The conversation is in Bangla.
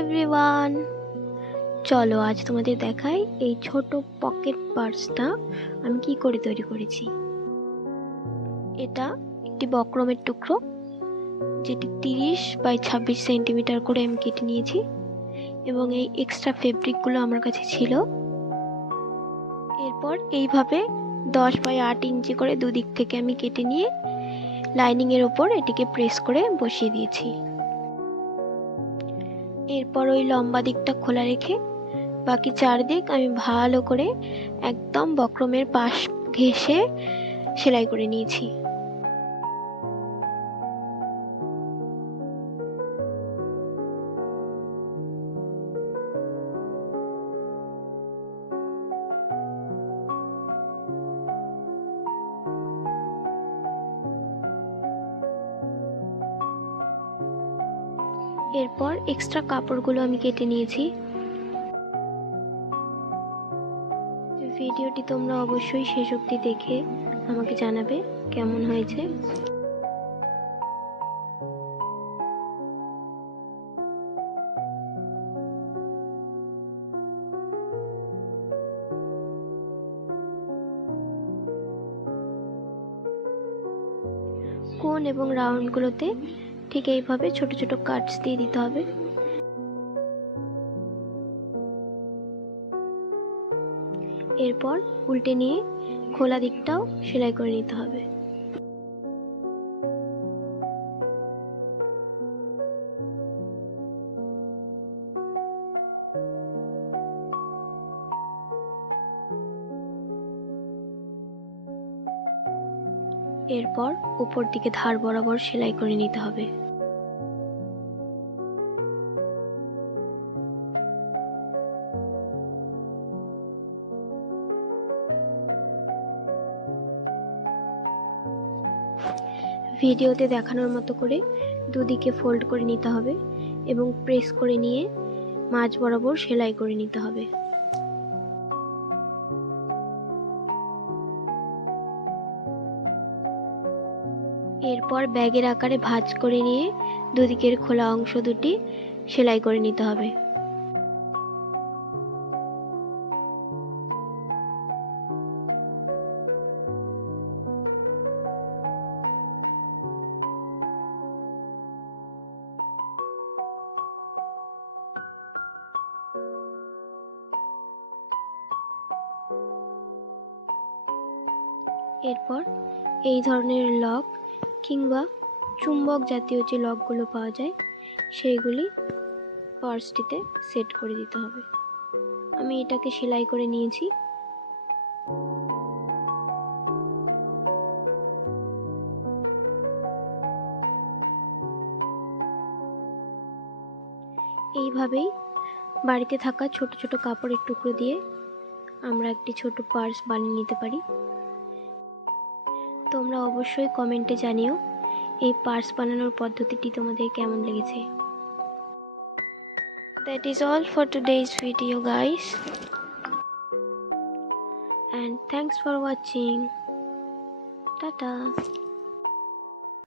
এভরিওয়ান, চলো আজ তোমাদের দেখাই এই ছোট পকেট পার্সটা আমি কি করে তৈরি করেছি। এটা একটি বক্রমের টুকরো, যেটি 30 বাই 26 সেন্টিমিটার করে আমি কেটে নিয়েছি এবং এই এক্সট্রা ফেব্রিকগুলো আমার কাছে ছিল। এরপর এইভাবে 10 বাই 8 ইঞ্চি করে দুদিক থেকে আমি কেটে নিয়ে লাইনিংয়ের ওপর এটিকে প্রেস করে বসিয়ে দিয়েছি। এরপর ওই লম্বা দিকটা খোলা রেখে বাকি চারদিক আমি ভালো করে একদম বক্রমের পাশ ঘেঁষে সেলাই করে নিয়েছি। এরপর এক্সট্রা কাপড়গুলো আমি কেটে নিয়েছি। ভিডিওটি তোমরা অবশ্যই শেষ অবধি দেখে আমাকে জানাবে কেমন হয়েছে। কোণ এবং রাউন্ডগুলোতে ঠিক এইভাবে ছোট ছোট কাটস দিয়ে দিতে হবে। এরপর উল্টে নিয়ে খোলা দিকটাও সেলাই করে নিতে হবে। এরপর উপর দিকে ধার বরাবর সেলাই করে নিতে হবে। ভিডিওতে দেখানোর মতো করে দুদিকে ফোল্ড করে নিতে হবে এবং প্রেস করে নিয়ে মাঝ বরাবর সেলাই করে নিতে হবে। এরপর ব্যাগের আকারে ভাঁজ করে নিয়ে দুদিকের খোলা অংশ দুটি সেলাই করে নিতে হবে। এরপর এই ধরনের লক কিংবা চুম্বক জাতীয় যে লকগুলো পাওয়া যায় সেইগুলি পার্সটিতে সেট করে দিতে হবে। আমি এটাকে সেলাই করে নিয়েছি। এইভাবেই বাড়িতে থাকা ছোট ছোট কাপড়ের টুকরো দিয়ে আমরা একটি ছোট পার্স বানিয়ে নিতে পারি। তোমরা অবশ্যই কমেন্টে জানিও এই পার্স বানানোর পদ্ধতিটি তোমাদের কেমন লেগেছে। That is all for today's video, guys, and thanks for watching. Tata.